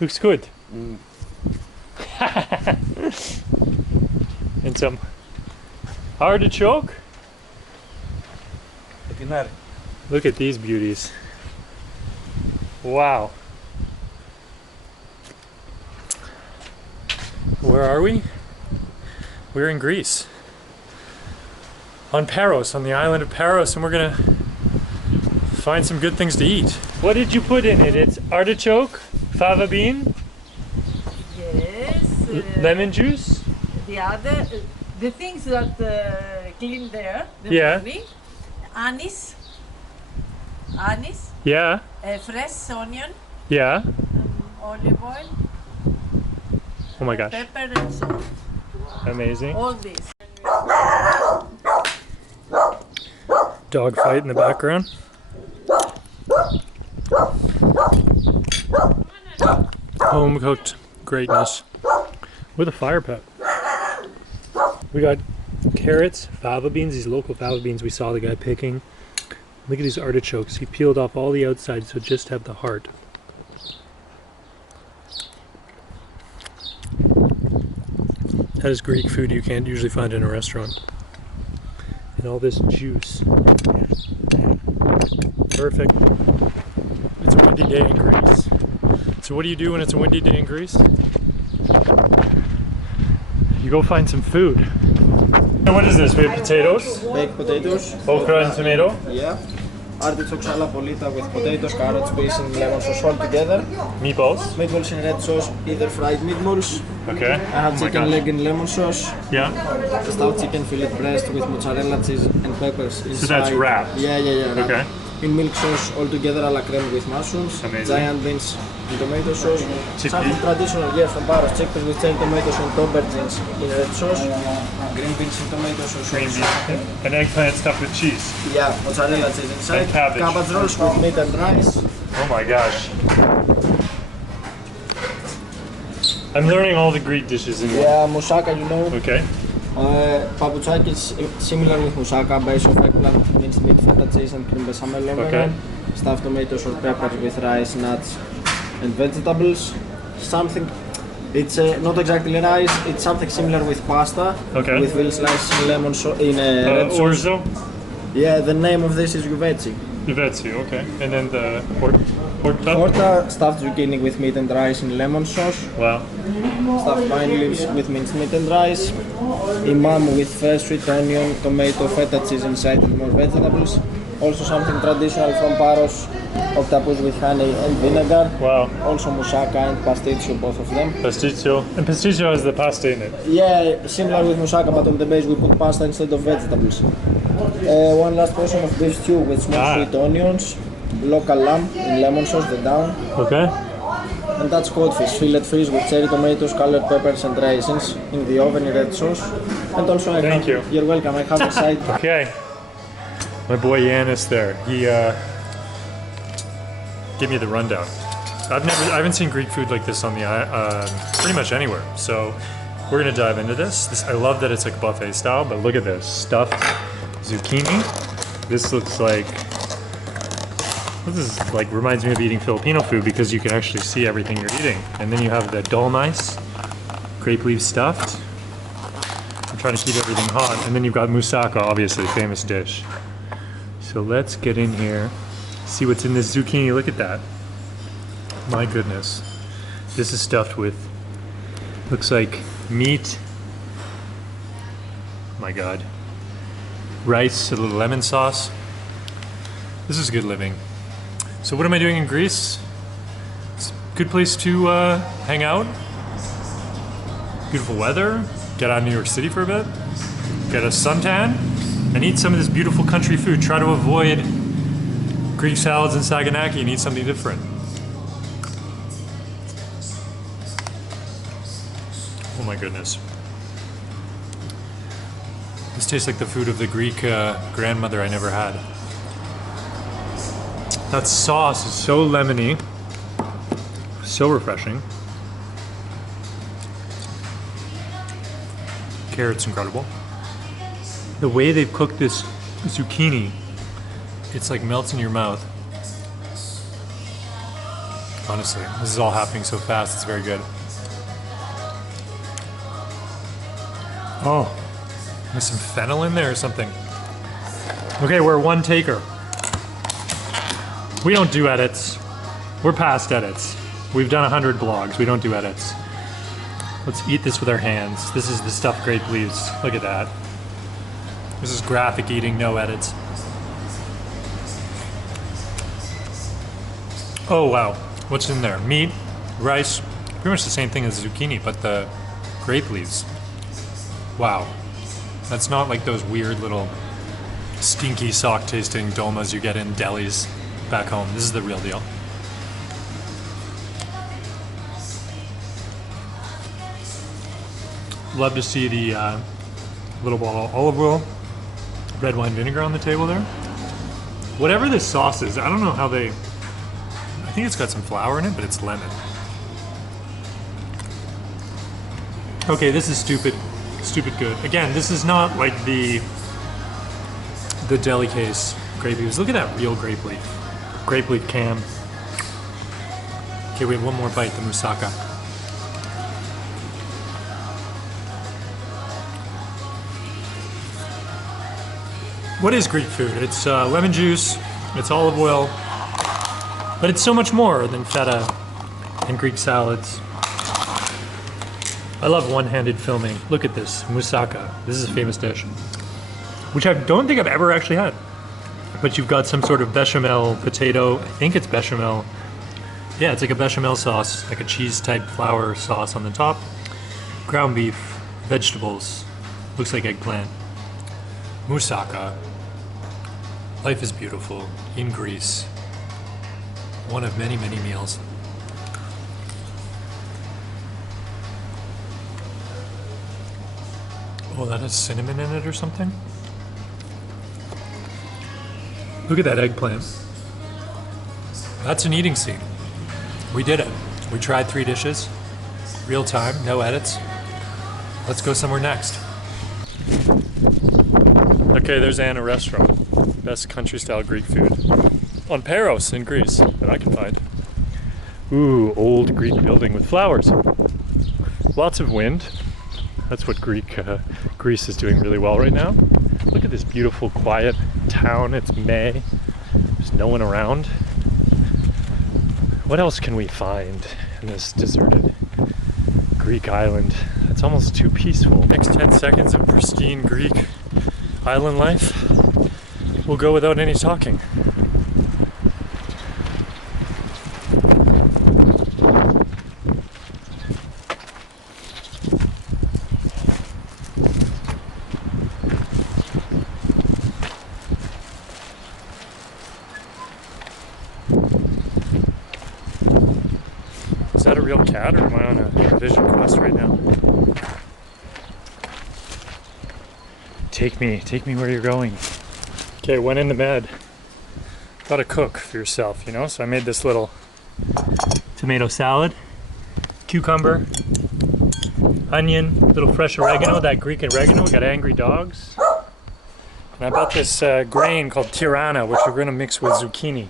Looks good. And some artichoke. Look at these beauties. Wow. Where are we? We're in Greece. On Paros, on the island of Paros, and we're gonna find some good things to eat. What did you put in it? It's artichoke, fava bean, Yes. lemon juice. The things that clean there. The Yeah. morning, anise, Yeah, fresh onion, yeah. olive oil, Oh my gosh, pepper and salt. amazing. All this. Dog fight in the background. Home cooked greatness with a fire pit. We got carrots, fava beans, these local fava beans we saw the guy picking. Look at these artichokes. He peeled off all the outside so just have the heart. That is Greek food you can't usually find in a restaurant. And all this juice. Perfect. It's a windy day in Greece. So what do you do when it's a windy day in Greece? You go find some food. And what is this? We have potatoes, Baked potatoes. okra and tomato. Yeah. Artichokes alla polita with potatoes, carrots, peas and lemon sauce all together. Meatballs. Meatballs in red sauce, either fried meatballs. Okay. I have chicken leg in lemon sauce. Yeah. Stuffed chicken fillet breast with mozzarella cheese and peppers inside. So that's wrapped. Yeah. Wrapped. Okay. In milk sauce all together a la creme with mushrooms. Amazing. Giant beans in tomato sauce. Chickpea. Something traditional here from Paros. Chickpeas with cherry tomatoes and aubergines in red sauce. Green beans in tomato sauce. Green beans. An eggplant stuffed with cheese. Yeah, mozzarella cheese inside. And cabbage. Cabbage rolls with meat and rice. Oh my gosh. I'm learning all the Greek dishes in here. Yeah, moussaka, you know. Okay. Papuchaki is similar with moussaka, base of eggplant, minced meat, feta cheese and cream bechamel over Okay. it. Stuffed tomatoes or peppers with rice, nuts and vegetables. Something, it's not exactly rice, it's something similar with pasta. Okay. With veal slices in lemon in red sauce. Orzo. Yeah, the name of this is uveci. Uveci, okay. And then the horta. Horta, stuffed zucchini with meat and rice in lemon sauce. Wow. Stuffed pine leaves with minced meat and rice. Imam with fresh sweet onion, tomato, feta cheese inside and more vegetables. Also something traditional from Paros, octopus with honey and vinegar. Wow. Also moussaka and pasticcio, both of them. Pasticcio. And pasticcio has the pasta in it. Yeah, similar with moussaka, but on the base we put pasta instead of vegetables. One last portion of beef stew with small sweet onions, local lamb in lemon sauce, the down. Okay. And that's codfish, fillet fish with cherry tomatoes, colored peppers and raisins in the oven in red sauce. And also I Thank you. You're welcome, I have a side. Okay. My boy Yanis there, he gave me the rundown. I haven't seen Greek food like this on the pretty much anywhere. So we're gonna dive into this. I love that it's like buffet style, but look at this, stuffed zucchini. This looks like, this is like, reminds me of eating Filipino food because you can actually see everything you're eating. And then you have the dolmas, grape leaf stuffed. I'm trying to keep everything hot. And then you've got moussaka, obviously, famous dish. So let's get in here, see what's in this zucchini. Look at that. My goodness. This is stuffed with, looks like meat. My God. Rice, a little lemon sauce. This is good living. So what am I doing in Greece? It's a good place to hang out. Beautiful weather. Get out of New York City for a bit. Get a suntan. And eat some of this beautiful country food. Try to avoid Greek salads and saganaki and eat something different. Oh my goodness. This tastes like the food of the Greek grandmother I never had. That sauce is so lemony, so refreshing. Carrot's incredible. The way they've cooked this zucchini, it's like melts in your mouth. Honestly, this is all happening so fast, it's very good. Oh, there's some fennel in there or something. Okay, we're one taker. We don't do edits. We're past edits. We've done 100 vlogs, we don't do edits. Let's eat this with our hands. This is the stuffed grape leaves. Look at that. This is graphic eating, no edits. Oh wow, what's in there? Meat, rice, pretty much the same thing as zucchini, but the grape leaves. Wow, that's not like those weird little stinky sock tasting dolmas you get in delis back home. This is the real deal. Love to see the little bottle of olive oil, red wine vinegar on the table there. Whatever this sauce is, I don't know how they, I think it's got some flour in it, but it's lemon. Okay, this is stupid good. Again, this is not like the deli case grape leaves. Look at that real grape leaf cam. Okay, we have one more bite, the moussaka. What is Greek food? It's lemon juice, it's olive oil, but it's so much more than feta and Greek salads. I love one-handed filming. Look at this, moussaka. This is a famous dish, which I don't think I've ever actually had. But you've got some sort of bechamel potato. I think it's bechamel. Yeah, it's like a bechamel sauce, like a cheese-type flour sauce on the top. Ground beef, vegetables. Looks like eggplant. Moussaka. Life is beautiful in Greece. One of many, many meals. Oh, that has cinnamon in it or something? Look at that eggplant. That's an eating scene. We did it. We tried 3 dishes. Real time, no edits. Let's go somewhere next. Okay, there's Anna Restaurant. Best country-style Greek food on Paros in Greece that I can find. Ooh, old Greek building with flowers. Lots of wind. That's what Greece is doing really well right now. Look at this beautiful, quiet town. It's May. There's no one around. What else can we find in this deserted Greek island? It's almost too peaceful. Next 10 seconds of pristine Greek island life will go without any talking. Is that a real cat, or am I on a vision quest right now? Take me where you're going. Okay, went in the bed. Gotta cook for yourself, you know? So I made this little tomato salad, cucumber, onion, little fresh oregano, that Greek oregano. We got angry dogs. And I bought this grain called Tarhana, which we're gonna mix with zucchini.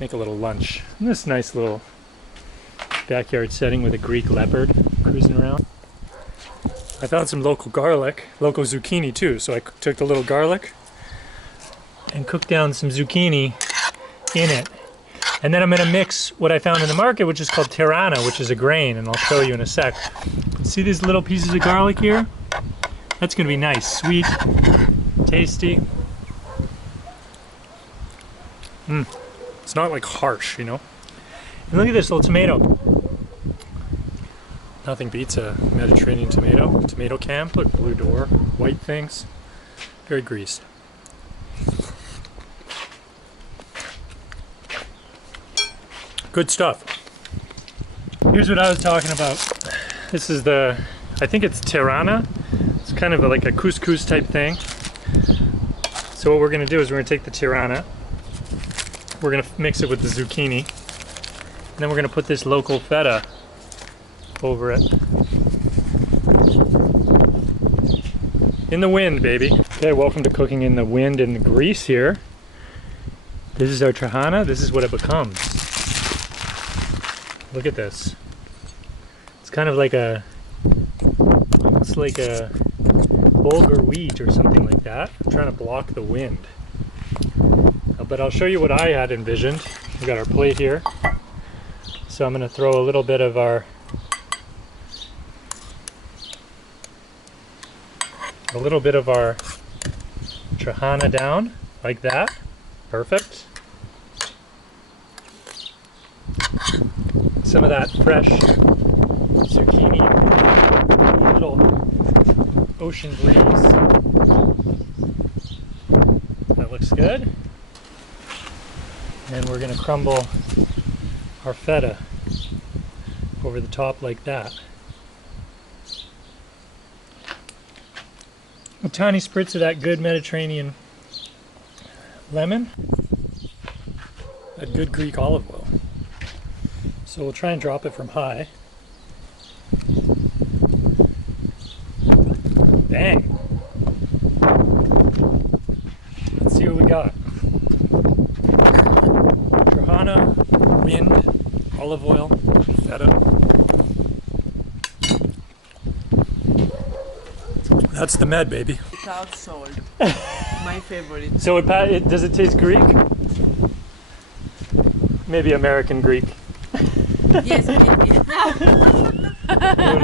Make a little lunch. In this nice little backyard setting with a Greek leopard cruising around. I found some local garlic, local zucchini too, so I took the little garlic and cooked down some zucchini in it. And then I'm gonna mix what I found in the market, which is called Tarhana, which is a grain, and I'll show you in a sec. See these little pieces of garlic here? That's gonna be nice, sweet, tasty. It's not like harsh, you know? And look at this little tomato. Nothing beats a Mediterranean tomato can. Look, blue door, white things, very greased. Good stuff. Here's what I was talking about. This is I think it's Tarhana. It's kind of like a couscous type thing. So what we're gonna do is we're gonna take the Tarhana, we're gonna mix it with the zucchini, and then we're gonna put this local feta over it. In the wind, baby. Okay, welcome to cooking in the wind in Greece here. This is our Tarhana. This is what it becomes. Look at this. It's kind of like almost like a bulgur wheat or something like that. I'm trying to block the wind. But I'll show you what I had envisioned. We got our plate here. So I'm going to throw a little bit of our Tarhana down like that. Perfect. Some of that fresh zucchini, a little ocean breeze. That looks good. And we're going to crumble our feta over the top like that. A tiny spritz of that good Mediterranean lemon, that good Greek olive oil. So we'll try and drop it from high. Bang! Let's see what we got. Tarhana, wind, olive oil, feta. That's the med, baby. Without salt. My favorite. So does it taste Greek? Maybe American Greek. Yes, maybe. Who